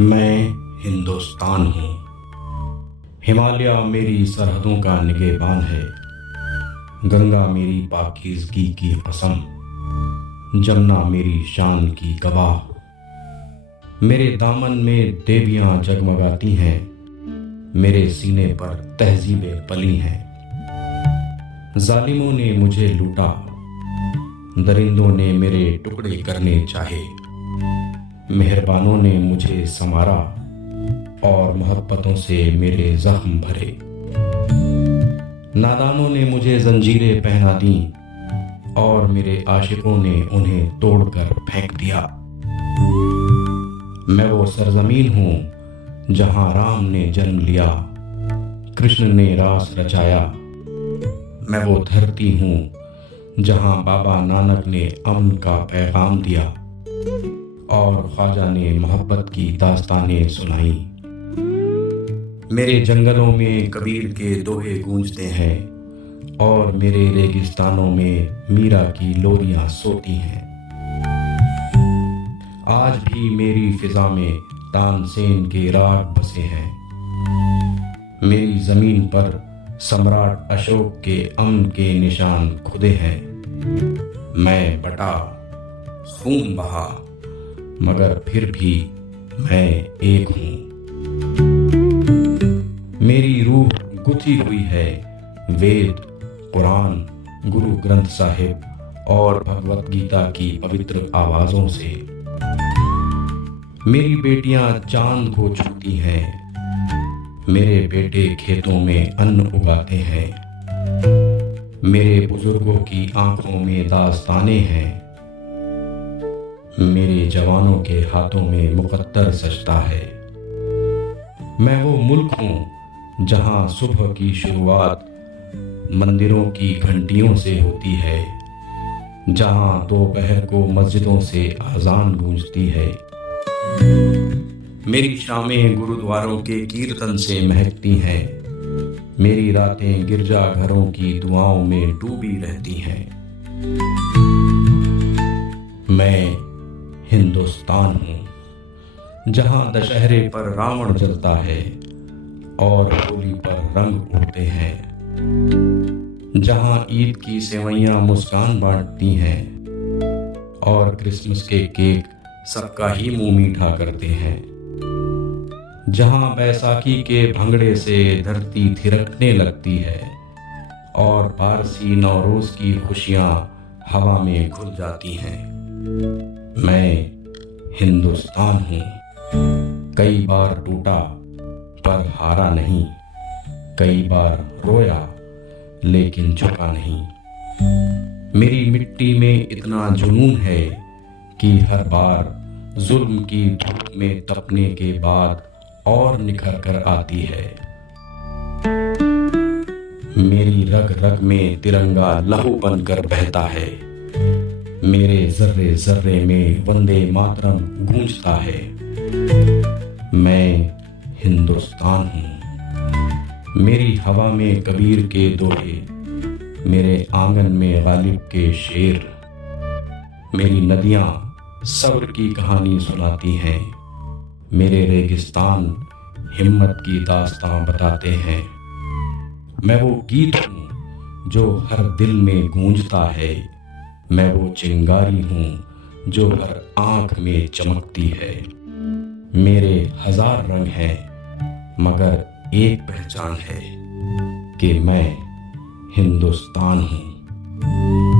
मैं हिंदुस्तान हूँ। हिमालय मेरी सरहदों का निगहबान है। गंगा मेरी पाकीज़गी की कसम, जमुना मेरी शान की गवाह। मेरे दामन में देवियाँ जगमगाती हैं, मेरे सीने पर तहजीबें पली हैं। जालिमों ने मुझे लूटा, दरिंदों ने मेरे टुकड़े करने चाहे। मेहरबानों ने मुझे संवारा और मोहब्बतों से मेरे जख्म भरे। नादानों ने मुझे जंजीरें पहना दी और मेरे आशिकों ने उन्हें तोड़कर फेंक दिया। मैं वो सरजमीन हूँ जहाँ राम ने जन्म लिया, कृष्ण ने रास रचाया। मैं वो धरती हूँ जहाँ बाबा नानक ने अमन का पैगाम दिया और ख्वाजा ने मोहब्बत की दास्तानें सुनाई। मेरे जंगलों में कबीर के दोहे गूंजते हैं और मेरे रेगिस्तानों में मीरा की लोरियां सोती हैं। आज भी मेरी फिजा में तानसेन के राग बसे हैं। मेरी जमीन पर सम्राट अशोक के अमन के निशान खुदे हैं। मैं बटा, खून बहा, मगर फिर भी मैं एक हूँ। मेरी रूह गुथी हुई है वेद, कुरान, गुरु ग्रंथ साहिब और भगवत गीता की पवित्र आवाज़ों से। मेरी बेटियां चांद को छूती हैं, मेरे बेटे खेतों में अन्न उगाते हैं। मेरे बुजुर्गों की आंखों में दास्तानें हैं, मेरे जवानों के हाथों में मुकद्दर सजता है। मैं वो मुल्क हूँ जहाँ सुबह की शुरुआत मंदिरों की घंटियों से होती है, जहाँ दोपहर को मस्जिदों से अजान गूंजती है। मेरी शामें गुरुद्वारों के कीर्तन से महकती हैं, मेरी रातें गिरजाघरों की दुआओं में डूबी रहती हैं। मैं हिंदुस्तान हूँ जहाँ दशहरे पर रावण जलता है और होली पर रंग उड़ते हैं, जहाँ ईद की सेवैयाँ मुस्कान बांटती हैं और क्रिसमस के केक सबका ही मुंह मीठा करते हैं, जहाँ बैसाखी के भंगड़े से धरती थिरकने लगती है और पारसी नौरोज की खुशियाँ हवा में घुल जाती हैं। मैं हिंदुस्तान हूँ। कई बार टूटा पर हारा नहीं, कई बार रोया लेकिन झुका नहीं। मेरी मिट्टी में इतना जुनून है कि हर बार जुल्म की धूप में तपने के बाद और निखर कर आती है। मेरी रग रग में तिरंगा लहू बनकर बहता है, मेरे जर्रे जर्रे में वंदे मातरम गूंजता है। मैं हिंदुस्तान हूँ। मेरी हवा में कबीर के दोहे, मेरे आंगन में गालिब के शेर। मेरी नदियाँ सब्र की कहानी सुनाती हैं, मेरे रेगिस्तान हिम्मत की दास्तां बताते हैं। मैं वो गीत हूँ जो हर दिल में गूंजता है, मैं वो चिंगारी हूँ जो हर आँख में चमकती है। मेरे हजार रंग हैं मगर एक पहचान है कि मैं हिंदुस्तान हूँ।